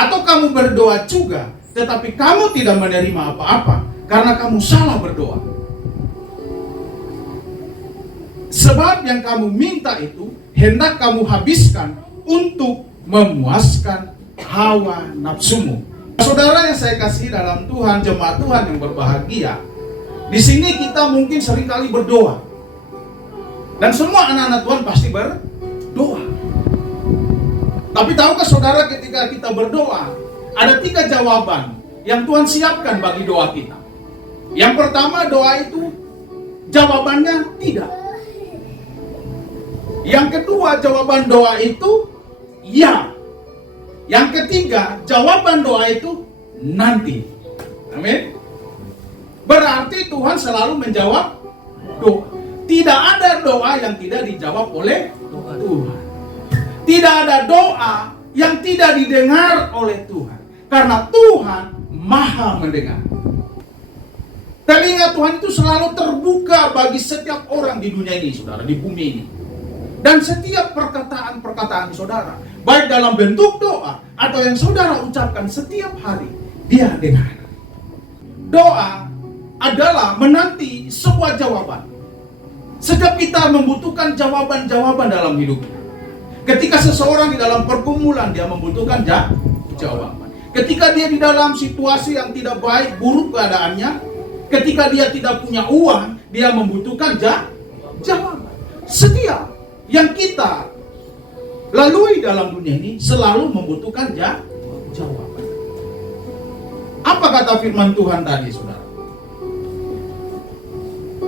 Atau kamu berdoa juga, tetapi kamu tidak menerima apa-apa karena kamu salah berdoa. Sebab yang kamu minta itu hendak kamu habiskan untuk memuaskan hawa nafsumu. Saudara yang saya kasih dalam Tuhan, jemaat Tuhan yang berbahagia, di sini kita mungkin seringkali berdoa. Dan semua anak-anak Tuhan pasti berdoa. Tapi tahukah saudara, ketika kita berdoa, ada 3 jawaban yang Tuhan siapkan bagi doa kita. Yang pertama, doa itu jawabannya tidak. Yang kedua, jawaban doa itu ya. Yang ketiga, jawaban doa itu nanti. Amin. Berarti Tuhan selalu menjawab doa. Tidak ada doa yang tidak dijawab oleh Tuhan. Tidak ada doa yang tidak didengar oleh Tuhan. Karena Tuhan Maha mendengar. Telinga Tuhan itu selalu terbuka bagi setiap orang di dunia ini, saudara, di bumi ini. Dan setiap perkataan-perkataan saudara, baik dalam bentuk doa atau yang saudara ucapkan setiap hari, Dia dengar. Doa adalah menanti sebuah jawaban. Setiap kita membutuhkan jawaban-jawaban dalam hidup. Ketika seseorang di dalam pergumulan, dia membutuhkan jawaban. Ketika dia di dalam situasi yang tidak baik, buruk keadaannya, ketika dia tidak punya uang, dia membutuhkan jawaban. Setiap yang kita lalui dalam dunia ini selalu membutuhkan jawaban. Apa kata firman Tuhan tadi, saudara?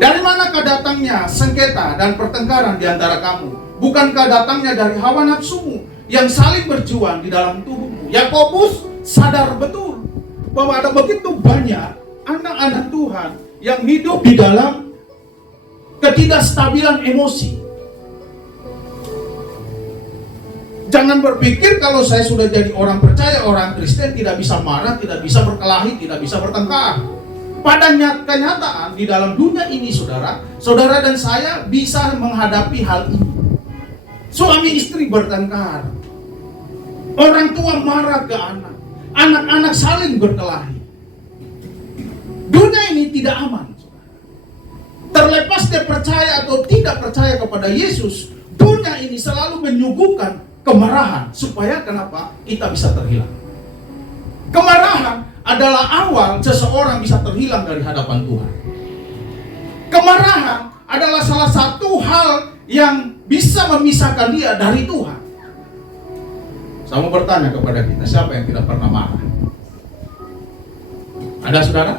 Dari manakah datangnya sengketa dan pertengkaran di antara kamu? Bukankah datangnya dari hawa nafsumu yang saling berjuang di dalam tubuhmu? Yakobus sadar betul bahwa ada begitu banyak anak-anak Tuhan yang hidup di dalam ketidakstabilan emosi. Jangan berpikir kalau saya sudah jadi orang percaya, orang Kristen, tidak bisa marah, tidak bisa berkelahi, tidak bisa bertengkar. Pada kenyataan di dalam dunia ini, saudara dan saya bisa menghadapi hal ini. Suami istri bertengkar, orang tua marah ke anak, anak-anak saling berkelahi. Dunia ini tidak aman, saudara. Terlepas dia percaya atau tidak percaya kepada Yesus, dunia ini selalu menyuguhkan kemarahan, supaya kenapa? Kita bisa terhilang. Kemarahan adalah awal seseorang bisa terhilang dari hadapan Tuhan. Kemarahan adalah salah satu hal yang bisa memisahkan dia dari Tuhan. Saya mau bertanya kepada kita, siapa yang tidak pernah marah? Ada, saudara?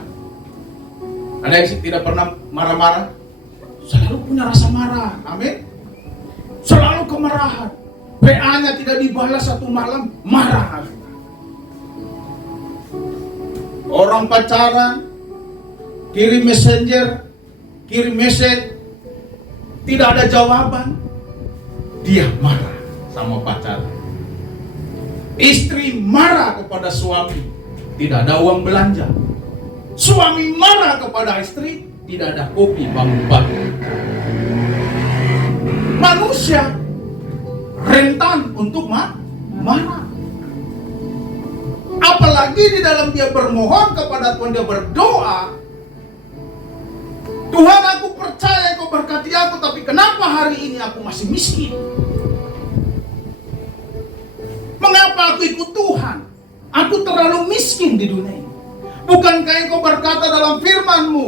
Ada yang tidak pernah marah-marah? Selalu punya rasa marah, amin? Selalu kemarahan. PA-nya tidak dibalas satu malam, marah. Orang pacaran, kirim messenger, kirim message, tidak ada jawaban, dia marah sama pacar. Istri marah kepada suami, tidak ada uang belanja. Suami marah kepada istri, tidak ada kopi bangun pagi. Manusia rentan untuk marah. Apalagi di dalam dia bermohon kepada Tuhan, dia berdoa, Tuhan, aku percaya Engkau berkati aku, tapi kenapa hari ini aku masih miskin? Mengapa aku ikut Tuhan? Aku terlalu miskin di dunia ini. Bukankah Engkau berkata dalam firman-Mu,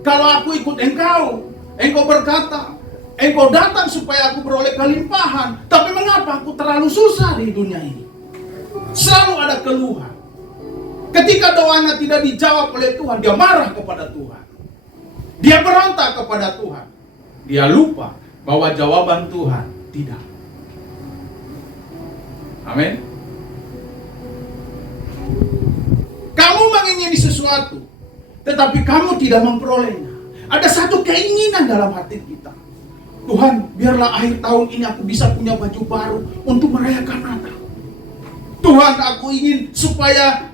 kalau aku ikut Engkau berkata, Engkau datang supaya aku beroleh kelimpahan. Tapi mengapa aku terlalu susah di dunia ini? Selalu ada keluhan. Ketika doanya tidak dijawab oleh Tuhan, dia marah kepada Tuhan. Dia berontak kepada Tuhan. Dia lupa bahwa jawaban Tuhan tidak. Amin. Kamu mengingini sesuatu, tetapi kamu tidak memperolehnya. Ada satu keinginan dalam hati kita. Tuhan, biarlah akhir tahun ini aku bisa punya baju baru untuk merayakan Natal. Tuhan, aku ingin supaya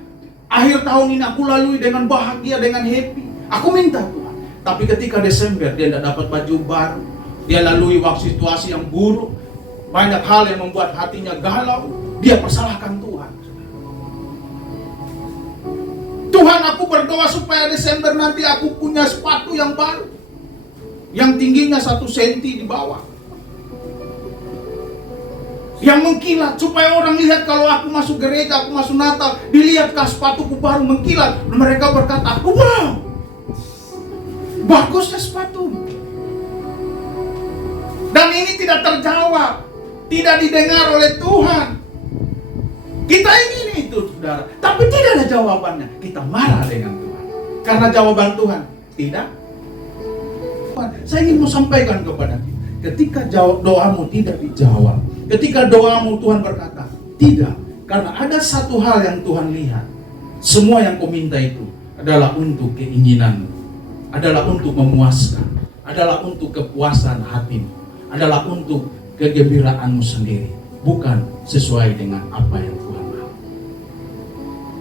akhir tahun ini aku lalui dengan bahagia, dengan happy. Aku minta Tuhan. Tapi ketika Desember dia tidak dapat baju baru, dia lalui waktu situasi yang buruk, banyak hal yang membuat hatinya galau, dia persalahkan Tuhan. Tuhan, aku berdoa supaya Desember nanti aku punya sepatu yang baru, yang tingginya 1 senti di bawah, yang mengkilat, supaya orang lihat kalau aku masuk gereja, aku masuk Natal, dilihatkah sepatuku baru mengkilat. Mereka berkata, wow, bagusnya sepatu. Dan ini tidak terjawab, tidak didengar oleh Tuhan. Kita ingin itu, saudara, tapi tidak ada jawabannya. Kita marah dengan Tuhan karena jawaban Tuhan tidak. Saya ingin mau sampaikan kepada kita, ketika doamu tidak dijawab, ketika doamu Tuhan berkata tidak, karena ada satu hal yang Tuhan lihat. Semua yang kau minta itu adalah untuk keinginanmu, adalah untuk memuaskan, adalah untuk kepuasan hatimu, adalah untuk kegembiraanmu sendiri, bukan sesuai dengan apa yang Tuhan mau.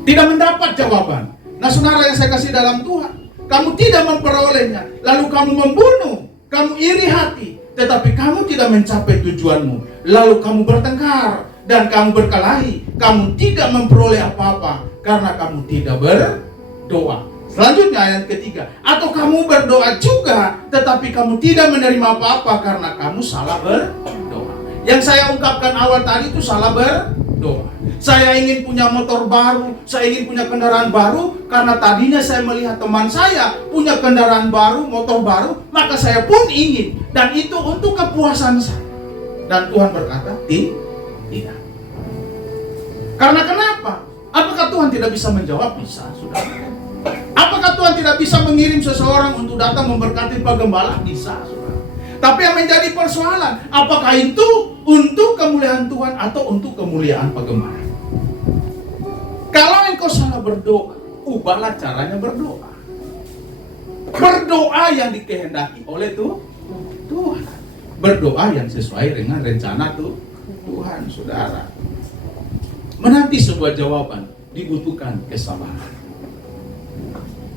Tidak mendapat jawaban. Nah, saudara yang saya kasih dalam Tuhan, kamu tidak memperolehnya, lalu kamu membunuh, kamu iri hati, tetapi kamu tidak mencapai tujuanmu, lalu kamu bertengkar dan kamu berkelahi, kamu tidak memperoleh apa-apa karena kamu tidak berdoa. Selanjutnya ayat ketiga, atau kamu berdoa juga tetapi kamu tidak menerima apa-apa karena kamu salah berdoa. Yang saya ungkapkan awal tadi itu salah berdoa. Saya ingin punya motor baru, saya ingin punya kendaraan baru karena tadinya saya melihat teman saya punya kendaraan baru, motor baru, maka saya pun ingin, dan itu untuk kepuasan saya. Dan Tuhan berkata, tidak. Karena kenapa? Apakah Tuhan tidak bisa menjawab? Bisa, saudara. Apakah Tuhan tidak bisa mengirim seseorang untuk datang memberkati penggembala? Bisa, saudara. Tapi yang menjadi persoalan, apakah itu untuk kemuliaan Tuhan atau untuk kemuliaan penggembala? Kalau engkau salah berdoa, ubahlah caranya berdoa. Berdoa yang dikehendaki oleh Tuhan. Berdoa yang sesuai dengan rencana Tuhan, saudara. Menanti sebuah jawaban dibutuhkan kesabaran.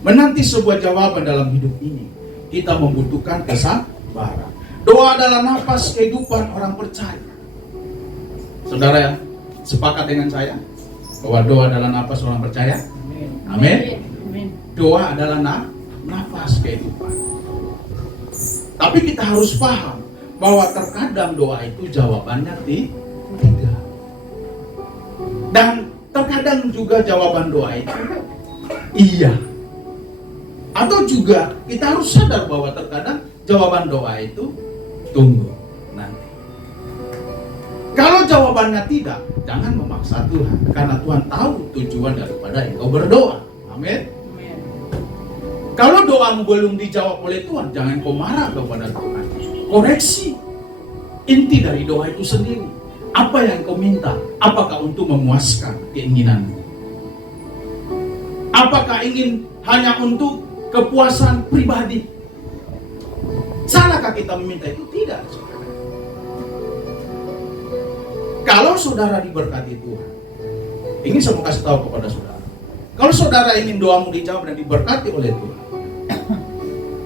Menanti sebuah jawaban dalam hidup ini, kita membutuhkan kesabaran. Doa adalah nafas kehidupan orang percaya. Saudara ya, sepakat dengan saya bahwa doa adalah nafas orang percaya? Amin. Doa adalah nafas kehidupan. Tapi kita harus paham bahwa terkadang doa itu jawabannya tidak. Dan terkadang juga jawaban doa itu iya. Atau juga kita harus sadar bahwa terkadang jawaban doa itu tunggu nanti. Kalau jawabannya tidak, jangan memaksa Tuhan, karena Tuhan tahu tujuan daripada engkau berdoa. Amin. Kalau doamu belum dijawab oleh Tuhan, jangan kau marah kepada Tuhan. Koreksi inti dari doa itu sendiri. Apa yang kau minta? Apakah untuk memuaskan keinginanmu? Apakah ingin hanya untuk kepuasan pribadi? Salahkah kita meminta itu? Tidak, saudara. Kalau saudara diberkati Tuhan, ini saya mau kasih tahu kepada saudara. Kalau saudara ingin doamu dijawab dan diberkati oleh Tuhan,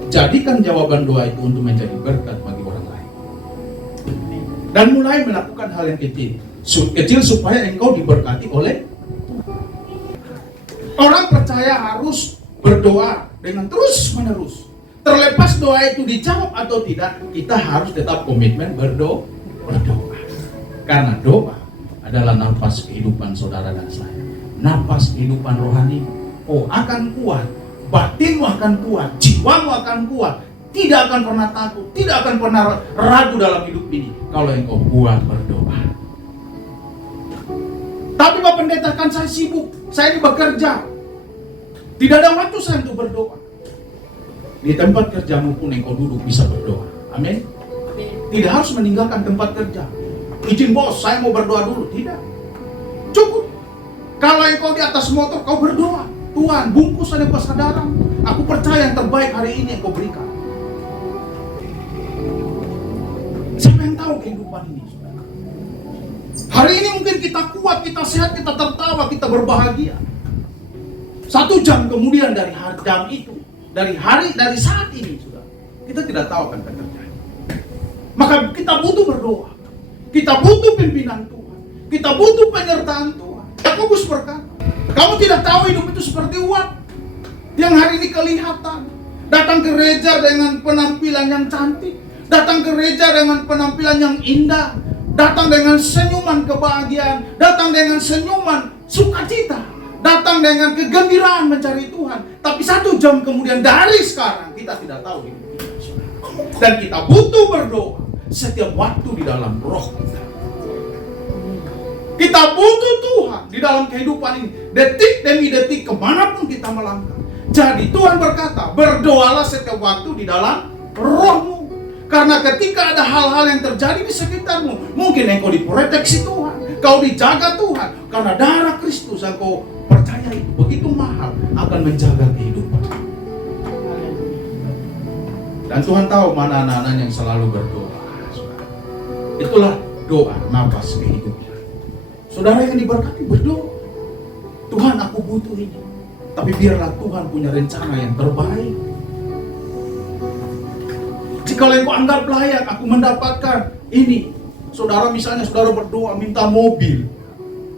jadikan jawaban doa itu untuk menjadi berkat bagi orang lain. Dan mulai melakukan hal yang kecil supaya engkau diberkati oleh Tuhan. Orang percaya harus berdoa dengan terus menerus. Terlepas doa itu dijawab atau tidak, kita harus tetap komitmen berdoa. Karena doa adalah nafas kehidupan saudara dan saya. Nafas kehidupan rohani. Oh, akan kuat. Batinmu akan kuat. Jiwamu akan kuat. Tidak akan pernah takut. Tidak akan pernah ragu dalam hidup ini kalau engkau kuat berdoa. Tapi Pak Pendeta, kan saya sibuk. Saya ini bekerja. Tidak ada waktu saya untuk berdoa. Di tempat kerjamu pun engkau duduk bisa berdoa. Amin. Tidak harus meninggalkan tempat kerja. Izin bos, saya mau berdoa dulu. Tidak. Cukup. Kalau engkau di atas motor, kau berdoa. Tuhan, bungkus ada kesadaran. Aku percaya yang terbaik hari ini engkau berikan. Siapa yang tahu kehidupan ini? Hari ini mungkin kita kuat, kita sehat, kita tertawa, kita berbahagia. 1 jam kemudian dari jam itu, dari saat ini sudah, kita tidak tahu akan terjadi. Maka kita butuh berdoa. Kita butuh pimpinan Tuhan. Kita butuh penyertaan Tuhan. Yakobus berkata, kamu tidak tahu hidup itu seperti uap. Yang hari ini kelihatan. Datang ke gereja dengan penampilan yang cantik. Datang ke gereja dengan penampilan yang indah. Datang dengan senyuman kebahagiaan. Datang dengan senyuman sukacita. Datang dengan kegembiraan mencari Tuhan. Tapi 1 jam kemudian dari sekarang kita tidak tahu hidup kita. Dan kita butuh berdoa setiap waktu di dalam roh kita. Kita butuh Tuhan di dalam kehidupan ini. Detik demi detik kemanapun kita melangkah. Jadi Tuhan berkata, berdoalah setiap waktu di dalam rohmu. Karena ketika ada hal-hal yang terjadi di sekitarmu, mungkin engkau diproteksi Tuhan, kau dijaga Tuhan. Karena darah Kristus yang kau percaya itu begitu mahal akan menjaga kehidupan. Dan Tuhan tahu mana anak-anak yang selalu berdoa. Itulah doa nafas kehidupan. Saudara yang diberkati berdoa, Tuhan aku butuh ini. Tapi biarlah Tuhan punya rencana yang terbaik. Jika engkau anggap layak aku mendapatkan ini. Saudara misalnya saudara berdoa minta mobil.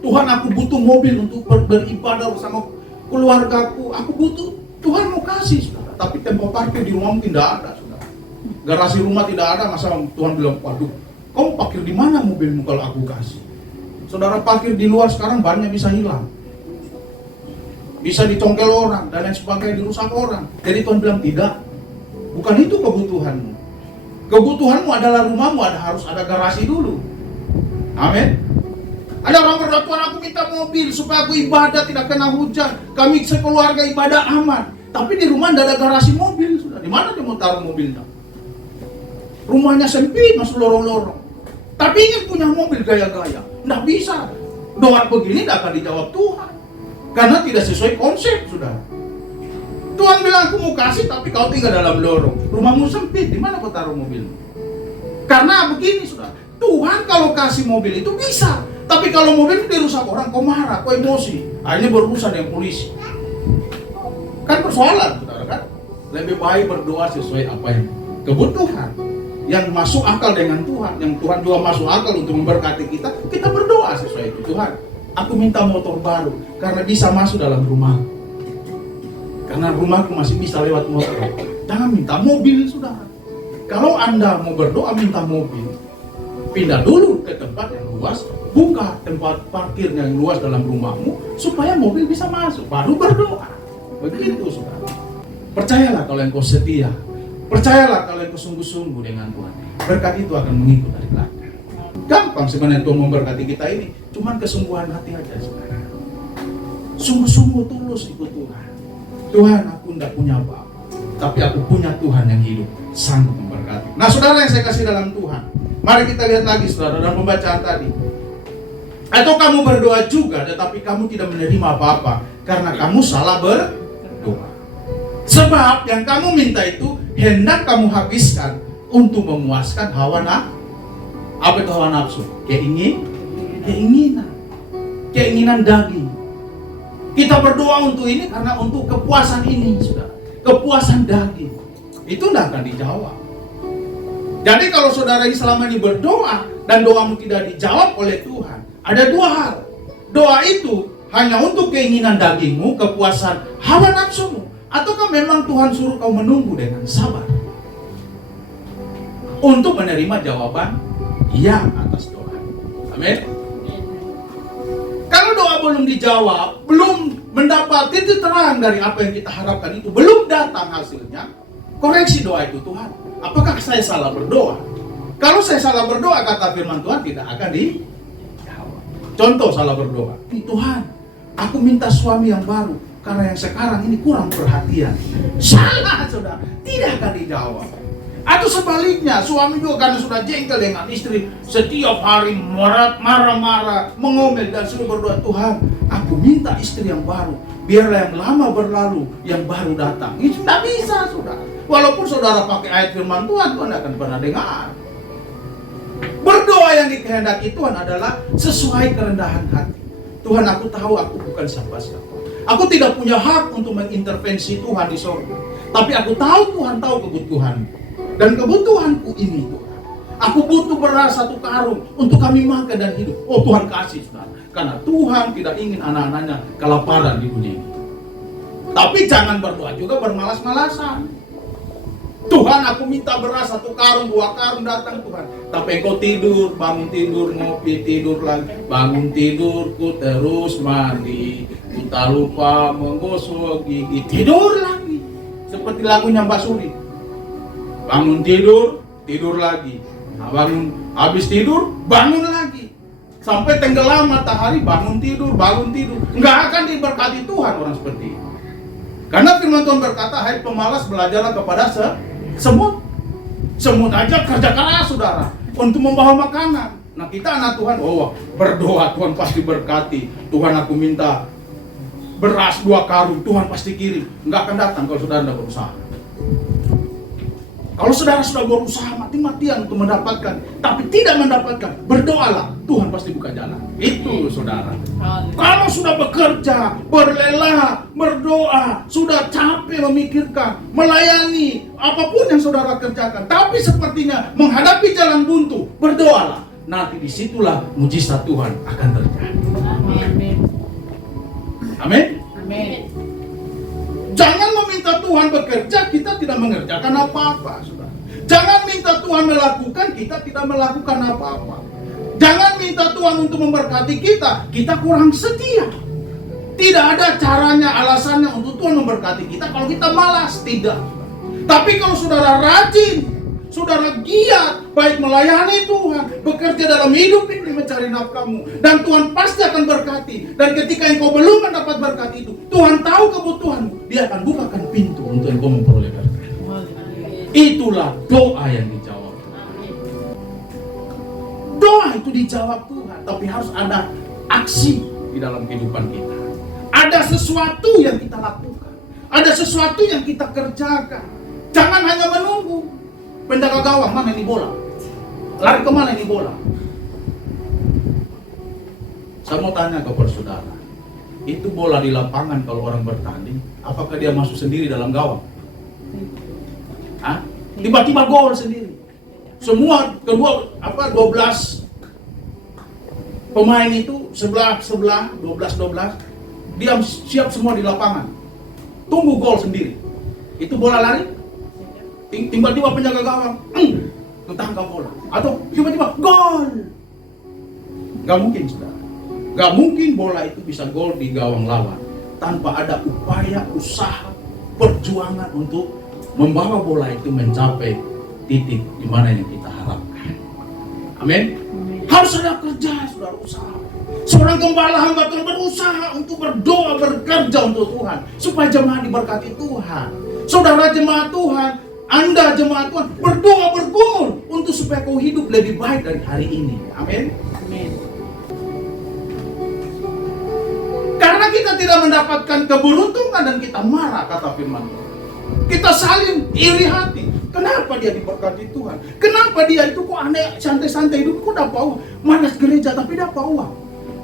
Tuhan aku butuh mobil untuk beribadah bersama keluargaku. Aku butuh, Tuhan mau kasih saudara. Tapi tempat parkir di rumahmu tidak ada saudara. Garasi rumah tidak ada, masa Tuhan bilang, waduh, kau parkir di mana mobilmu kalau aku kasih? Saudara parkir di luar sekarang banyak bisa hilang. Bisa dicongkel orang dan lain sebagainya, dirusak orang. Jadi Tuhan bilang tidak. Bukan itu kebutuhanmu. Kebutuhanmu adalah rumahmu, harus ada garasi dulu. Amin. Ada orang berdoa, Tuhan aku minta mobil supaya aku ibadah tidak kena hujan. Kami sekeluarga ibadah aman. Tapi di rumah tidak ada garasi mobil. Sudah. Di mana dia mau taruh mobilnya? Rumahnya sempit, masuk lorong-lorong. Tapi ingin punya mobil gaya-gaya. Tidak bisa. Doa begini tidak akan dijawab Tuhan. Karena tidak sesuai konsep, sudah. Tuhan bilang aku mau kasih tapi kau tinggal dalam lorong. Rumahmu sempit, di mana kau taruh mobil? Karena begini sudah. Tuhan kalau kasih mobil itu bisa. Tapi kalau mobil itu dirusak orang, kau marah, kau emosi. Akhirnya berurusan dengan polisi. Kan persoalan, saudara kan? Lebih baik berdoa sesuai apa yang kebutuhan. Yang masuk akal dengan Tuhan. Yang Tuhan juga masuk akal untuk memberkati kita. Kita berdoa sesuai itu. Tuhan, aku minta motor baru. Karena bisa masuk dalam rumah. Karena rumahku masih bisa lewat motor. Jangan minta mobil, saudara. Kalau Anda mau berdoa minta mobil, pindah dulu ke tempat yang luas, buka tempat parkir yang luas dalam rumahmu, supaya mobil bisa masuk, baru berdoa. Begitu, saudara. Percayalah kalau engkau setia, percayalah kalau engkau sungguh-sungguh dengan Tuhan. Berkat itu akan mengikut dari belakang. Gampang sebenarnya Tuhan memberkati kita ini, cuman kesungguhan hati aja, saudara. Sungguh-sungguh tulus ikut Tuhan. Tuhan, aku tidak punya apa-apa, tapi aku punya Tuhan yang hidup, sanggup memberkati. Nah, saudara yang saya kasih dalam Tuhan, mari kita lihat lagi, saudara, dalam pembacaan tadi. Atau kamu berdoa juga, tetapi kamu tidak menerima apa-apa, karena kamu salah berdoa. Sebab yang kamu minta itu hendak kamu habiskan untuk memuaskan hawa nafsu. Apa itu hawa nafsu? Keinginan daging. Kita berdoa untuk ini karena untuk kepuasan ini, saudara. Kepuasan daging. Itu tidak akan dijawab. Jadi kalau saudara ini selama ini berdoa dan doamu tidak dijawab oleh Tuhan, ada dua hal. Doa itu hanya untuk keinginan dagingmu, kepuasan hawa nafsumu, ataukah memang Tuhan suruh kau menunggu dengan sabar untuk menerima jawaban iya atas doa. Amin. Kalau doa belum dijawab, belum mendapat titik terang dari apa yang kita harapkan itu, belum datang hasilnya, koreksi doa itu. Tuhan, apakah saya salah berdoa? Kalau saya salah berdoa, kata firman Tuhan, tidak akan dijawab. Contoh salah berdoa, Tuhan, aku minta suami yang baru, karena yang sekarang ini kurang perhatian. Salah, saudara, tidak akan dijawab. Atau sebaliknya, suami juga karena sudah jengkel dengan istri, setiap hari marah-marah, mengomel dan selalu berdoa, Tuhan, aku minta istri yang baru, biarlah yang lama berlalu, yang baru datang. Itu tidak bisa, saudara. Walaupun saudara pakai ayat firman Tuhan, Tuhan akan pernah dengar. Berdoa yang dikehendaki Tuhan adalah sesuai kerendahan hati. Tuhan, aku tahu aku bukan siapa-siapa. Aku tidak punya hak untuk mengintervensi Tuhan di surga. Tapi aku tahu Tuhan tahu kebutuhanku. Dan kebutuhanku ini, Tuhan, aku butuh beras 1 karung untuk kami makan dan hidup. Oh, Tuhan kasih, saudara. Karena Tuhan tidak ingin anak-anaknya kelaparan di dunia ini. Tapi jangan berdoa juga bermalas-malasan. Tuhan, aku minta beras 1 karung, 2 karung, datang Tuhan. Tapi engkau tidur, bangun tidur, ngopi, tidur lagi. Bangun tidur, ku terus mandi. Ku tak lupa menggosok gigi, tidur lagi. Seperti lagunya Mbak Suri. Bangun tidur, tidur lagi. Nah, bangun, habis tidur, bangun lagi. Sampai tenggelam matahari, bangun tidur, bangun tidur. Enggak akan diberkati Tuhan orang seperti itu. Karena firman Tuhan berkata, hai pemalas, belajarlah kepada semut. Semut aja kerja keras, saudara, untuk membawa makanan. Nah, kita anak Tuhan, berdoa, Tuhan pasti berkati. Tuhan, aku minta beras 2 karung, Tuhan pasti kirim. Enggak akan datang kalau saudara tidak berusaha. Kalau saudara sudah berusaha mati-matian untuk mendapatkan, tapi tidak mendapatkan, berdoalah, Tuhan pasti buka jalan. Itu saudara. Kalau sudah bekerja, berlelah, berdoa, sudah capek memikirkan, melayani, apapun yang saudara kerjakan, tapi sepertinya menghadapi jalan buntu, berdoalah. Nanti disitulah mujizat Tuhan akan terjadi. Amin. Amin. Amin. Jangan meminta Tuhan bekerja, kita tidak mengerjakan apa-apa, saudara. Jangan minta Tuhan melakukan, kita tidak melakukan apa-apa. Jangan minta Tuhan untuk memberkati kita kurang setia. Tidak ada caranya, alasannya untuk Tuhan memberkati kita kalau kita malas, tidak. Tapi kalau saudara rajin, saudara giat, baik melayani Tuhan, bekerja dalam hidup ini mencari nafkahmu, dan Tuhan pasti akan berkati. Dan ketika engkau belum mendapat berkat itu, Tuhan tahu kebutuhanmu, Dia akan bukakan pintu untuk engkau memperoleh berkat. Itulah doa yang dijawab. Doa itu dijawab Tuhan, tapi harus ada aksi di dalam kehidupan kita. Ada sesuatu yang kita lakukan, ada sesuatu yang kita kerjakan. Jangan hanya menunggu. Penjaga gawang, mana ini bola? Lari kemana ini bola? Saya mau tanya kepada saudara, itu bola di lapangan kalau orang bertanding, apakah dia masuk sendiri dalam gawang? Hah? Tiba-tiba gol sendiri. Semua 12 pemain itu sebelah 12 diam siap semua di lapangan. Tunggu gol sendiri. Itu bola lari. Tiba-tiba penjaga gawang tangkap bola, atau tiba-tiba gol. Gak mungkin, saudara. Gak mungkin bola itu bisa gol di gawang lawan tanpa ada upaya, usaha, perjuangan untuk membawa bola itu mencapai titik di mana yang kita harapkan. Amin. Harus ada kerja, saudara, usaha. Seorang gembala hamba Tuhan berusaha untuk berdoa, bekerja untuk Tuhan supaya jemaat diberkati Tuhan. Saudara jemaat Tuhan, Anda jemaat Tuhan, berdoa, bergumul untuk supaya kau hidup lebih baik dari hari ini. Amin. Amin. Karena kita tidak mendapatkan keberuntungan dan kita marah, kata firman Tuhan. Kita saling iri hati. Kenapa dia diberkati Tuhan? Kenapa dia itu kok aneh, santai-santai hidup, kok dapat uang? Malas gereja tapi dapat uang.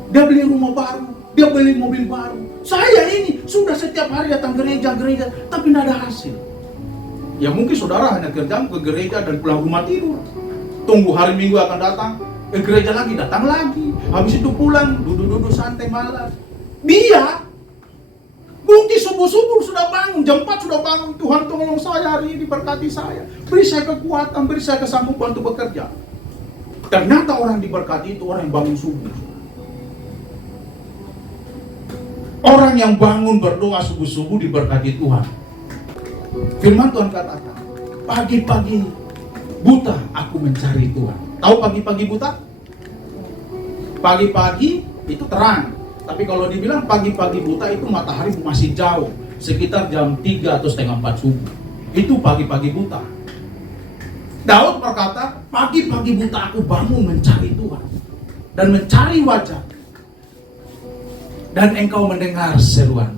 Dia beli rumah baru, dia beli mobil baru. Saya ini sudah setiap hari datang gereja, tapi tidak ada hasil. Ya mungkin saudara hanya kerja ke gereja dan pulang rumah tidur. Tunggu hari Minggu akan datang, ke gereja lagi, datang lagi. Habis itu pulang, duduk-duduk santai, malas. Dia mungkin subuh-subuh sudah bangun, jam 4 sudah bangun. Tuhan tolong saya hari ini, berkati saya. Beri saya kekuatan, beri saya kesanggupan untuk bekerja. Ternyata orang diberkati itu orang yang bangun subuh. Orang yang bangun berdoa subuh-subuh diberkati Tuhan. Firman Tuhan katakan, pagi-pagi buta aku mencari Tuhan. Tahu pagi-pagi buta? Pagi-pagi itu terang. Tapi kalau dibilang pagi-pagi buta itu matahari masih jauh, sekitar jam 3 atau setengah 4 subuh. Itu pagi-pagi buta. Daud berkata, pagi-pagi buta aku bangun mencari Tuhan dan mencari wajah. Dan engkau mendengar seruan.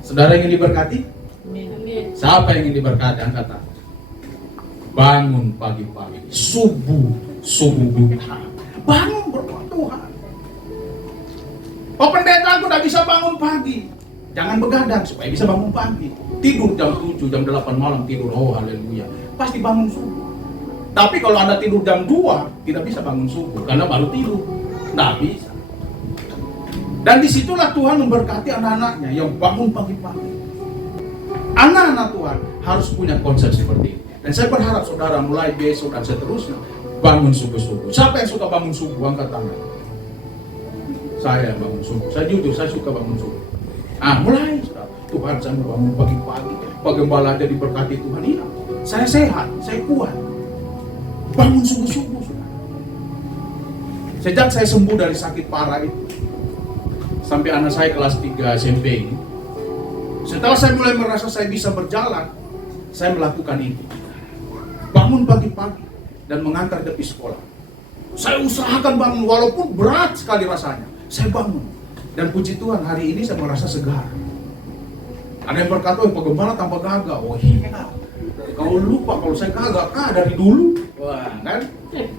Saudara ingin diberkati? Amin. Siapa yang ingin diberkati? Angkat tangan. Bangun pagi-pagi, subuh buta. Bangun berdoa Tuhan. Oh pendeta, aku tidak bisa bangun pagi. Jangan begadang supaya bisa bangun pagi. Tidur jam 7, jam 8 malam tidur. Oh haleluya. Pasti bangun subuh. Tapi kalau Anda tidur jam 2, tidak bisa bangun subuh karena baru tidur. Tidak bisa. Dan disitulah Tuhan memberkati anak-anaknya yang bangun pagi-pagi. Anak-anak Tuhan harus punya konsep seperti ini. Dan saya berharap saudara mulai besok dan seterusnya bangun subuh-subuh. Siapa yang suka bangun subuh? Angkat tangan. Saya yang bangun subuh. Saya jujur, saya suka bangun subuh. Mulai saudara. Tuhan, saya mau bangun pagi-pagi. Bagaimana aja diberkati Tuhan. Iya, saya sehat, saya kuat. Bangun subuh-subuh saudara. Sejak saya sembuh dari sakit parah itu, sampai anak saya kelas 3 SMP ini, setelah saya mulai merasa saya bisa berjalan, saya melakukan itu. Bangun pagi-pagi dan mengantar dia pergi sekolah. Saya usahakan bangun walaupun berat sekali rasanya. Saya bangun. Dan puji Tuhan hari ini saya merasa segar. Ada yang berkata, Pak Gembala tambah gagah. Oh iya. Kau lupa kalau saya gagah dari dulu. Wah kan?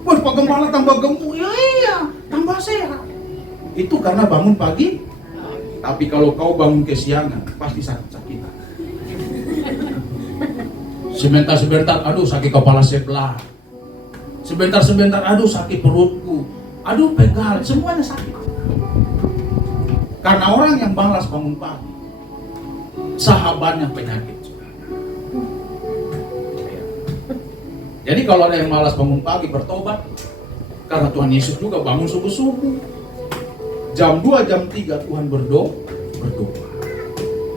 Pak Gembala tambah gemuk. Ya iya, tambah sehat. Itu karena bangun pagi. Tapi kalau kau bangun kesiangan, pasti sakit-sakitan. Sebentar-sebentar, aduh sakit kepala sebelah. Sebentar-sebentar, aduh sakit perutku. Aduh pegal, semuanya sakit. Karena orang yang malas bangun pagi, sahabatnya penyakit. Jadi kalau ada yang malas bangun pagi, bertobat. Karena Tuhan Yesus juga bangun subuh-subuh. Jam 2, jam 3 Tuhan berdoa.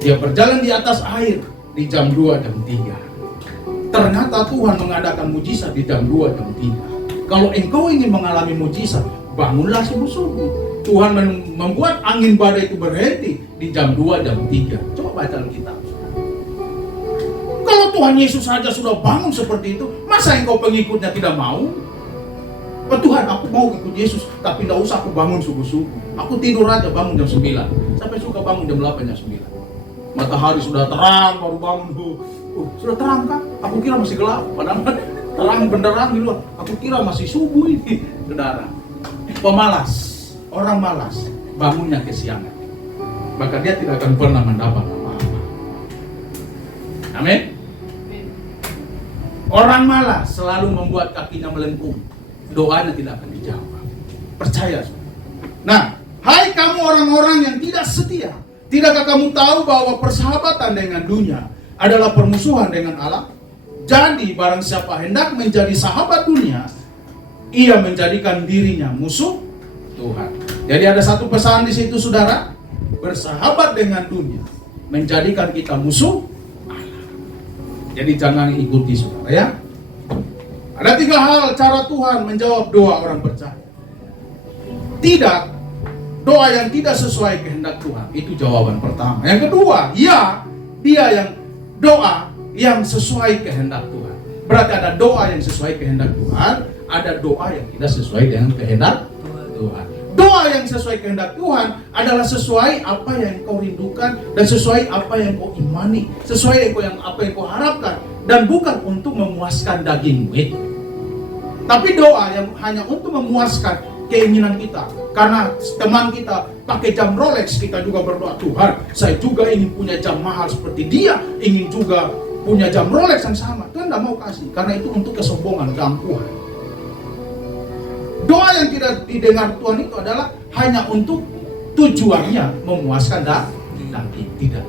Dia berjalan di atas air di jam 2, jam 3. Ternyata Tuhan mengadakan mujizat di jam 2, jam 3. Kalau engkau ingin mengalami mujizat, bangunlah subuh-subuh. Tuhan membuat angin badai itu berhenti di jam 2, jam 3. Coba baca Alkitab. Kalau Tuhan Yesus saja sudah bangun seperti itu, masa engkau pengikutnya tidak mau? Tuhan, aku mau ikut Yesus, tapi tidak usah aku bangun subuh-subuh. Aku tidur aja bangun jam 9. Sampai suka bangun jam 8, jam 9. Matahari sudah terang, baru bangun. Sudah terang kan? Aku kira masih gelap. Padahal terang beneran di luar. Aku kira masih subuh ini. Saudara, pemalas, orang malas, bangunnya kesiangan. Maka dia tidak akan pernah mendapat apa-apa. Amin. Orang malas selalu membuat kakinya melengkung. Doanya tidak akan dijawab. Percaya. Nah, hai kamu orang-orang yang tidak setia. Tidakkah kamu tahu bahwa persahabatan dengan dunia adalah permusuhan dengan Allah? Jadi barang siapa hendak menjadi sahabat dunia, ia menjadikan dirinya musuh Tuhan. Jadi ada satu pesan di situ saudara, bersahabat dengan dunia menjadikan kita musuh Allah. Jadi jangan ikuti saudara ya. Ada 3 hal cara Tuhan menjawab doa orang percaya. Tidak, doa yang tidak sesuai kehendak Tuhan, itu jawaban pertama. Yang kedua, ya, dia yang doa yang sesuai kehendak Tuhan. Berarti ada doa yang sesuai kehendak Tuhan, ada doa yang tidak sesuai dengan kehendak Tuhan. Doa yang sesuai kehendak Tuhan adalah sesuai apa yang kau rindukan dan sesuai apa yang kau imani, sesuai apa yang kau harapkan, dan bukan untuk memuaskan dagingmu itu. Tapi doa yang hanya untuk memuaskan keinginan kita. Karena teman kita pakai jam Rolex, kita juga berdoa, Tuhan, saya juga ingin punya jam mahal seperti dia, ingin juga punya jam Rolex yang sama. Tuhan tidak mau kasih, karena itu untuk kesombongan, keangkuhan. Doa yang tidak didengar Tuhan itu adalah hanya untuk tujuannya memuaskan daging, tidak.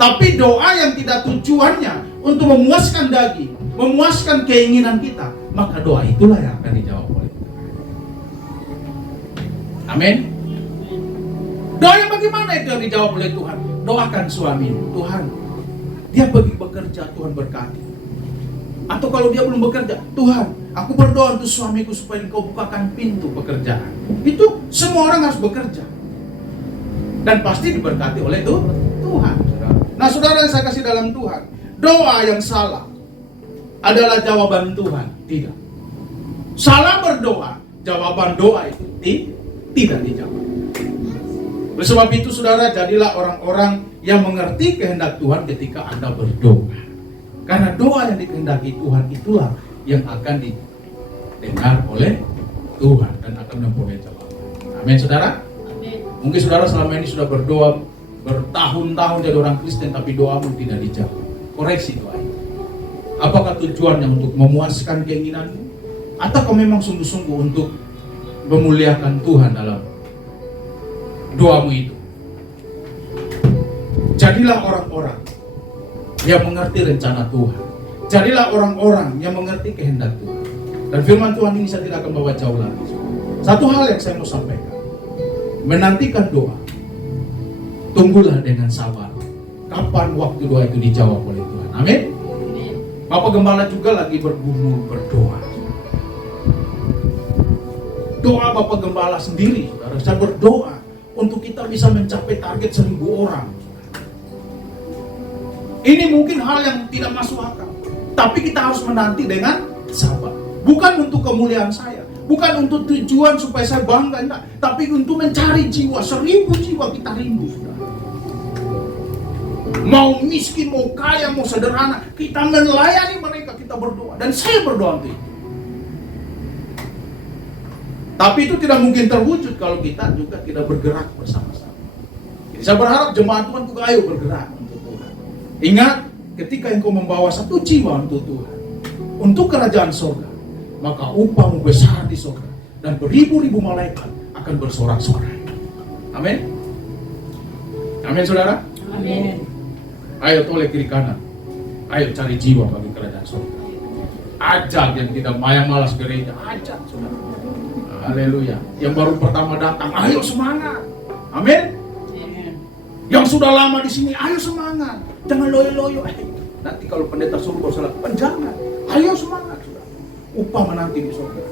Tapi doa yang tidak tujuannya untuk memuaskan daging, memuaskan keinginan kita, maka doa itulah yang akan dijawab oleh Tuhan. Amin. Doa yang bagaimana itu yang dijawab oleh Tuhan? Doakan suamimu, Tuhan, dia pergi bekerja, Tuhan berkati. Atau kalau dia belum bekerja, Tuhan, aku berdoa untuk suamiku supaya Engkau bukakan pintu pekerjaan. Itu semua orang harus bekerja. Dan pasti diberkati oleh Tuhan. Nah saudara yang saya kasih dalam Tuhan, doa yang salah adalah jawaban Tuhan. Tidak. Salah berdoa, jawaban doa itu tidak dijawab. Oleh sebab itu saudara, jadilah orang-orang yang mengerti kehendak Tuhan ketika Anda berdoa. Karena doa yang dikehendaki Tuhan itulah yang akan didengar oleh Tuhan dan akan mempunyai jawaban. Amin saudara. Amin. Mungkin saudara selama ini sudah berdoa bertahun-tahun jadi orang Kristen tapi doamu tidak dijawab. Koreksi doa itu. Apakah tujuannya untuk memuaskan keinginanmu? Atau kau memang sungguh-sungguh untuk memuliakan Tuhan dalam doamu itu. Jadilah orang-orang yang mengerti rencana Tuhan. Jadilah orang-orang yang mengerti kehendak Tuhan. Dan firman Tuhan ini saya tidak akan bawa jauh lagi. Satu hal yang saya mau sampaikan. Menantikan doa. Tunggulah dengan sabar. Kapan waktu doa itu dijawab oleh Tuhan. Amin. Amin. Bapak Gembala juga lagi bergumul berdoa. Doa Bapak Gembala sendiri, saudara. Saya berdoa untuk kita bisa mencapai target 1.000 orang. Ini mungkin hal yang tidak masuk akal. Tapi kita harus menanti dengan sabar. Bukan untuk kemuliaan saya. Bukan untuk tujuan supaya saya bangga. Enggak. Tapi untuk mencari jiwa. 1.000 jiwa kita rindu, saudara. Mau miskin, mau kaya, mau sederhana, kita melayani mereka, kita berdoa. Dan saya berdoa untuk itu. Tapi itu tidak mungkin terwujud kalau kita juga tidak bergerak bersama-sama. Jadi saya berharap jemaat Tuhan juga ayo bergerak untuk Tuhan. Ingat, ketika engkau membawa 1 jiwa untuk Tuhan, untuk kerajaan surga, maka upahmu besar di surga. Dan beribu-ribu malaikat akan bersorak-sorai. Amin. Amin, saudara. Amin. Ayo toleh kiri kanan. Ayo cari jiwa bagi kerajaan surga. Ajak yang tidak yang malas gereja, ajak, saudara. Haleluya. Yang baru pertama datang, ayo semangat. Amin. Amin. Yang sudah lama di sini, ayo semangat. Jangan loyo-loyo. Nanti kalau pendeta suruh kau salah, jangan. Ayo semangat, saudara. Upah menanti di surga.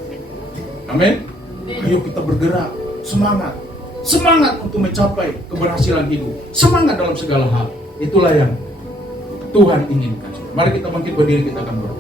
Amin. Ayo kita bergerak, semangat. Semangat untuk mencapai keberhasilan hidup. Semangat dalam segala hal. Itulah yang Tuhan inginkan. Mari kita bangkit berdiri, kita akan berdoa.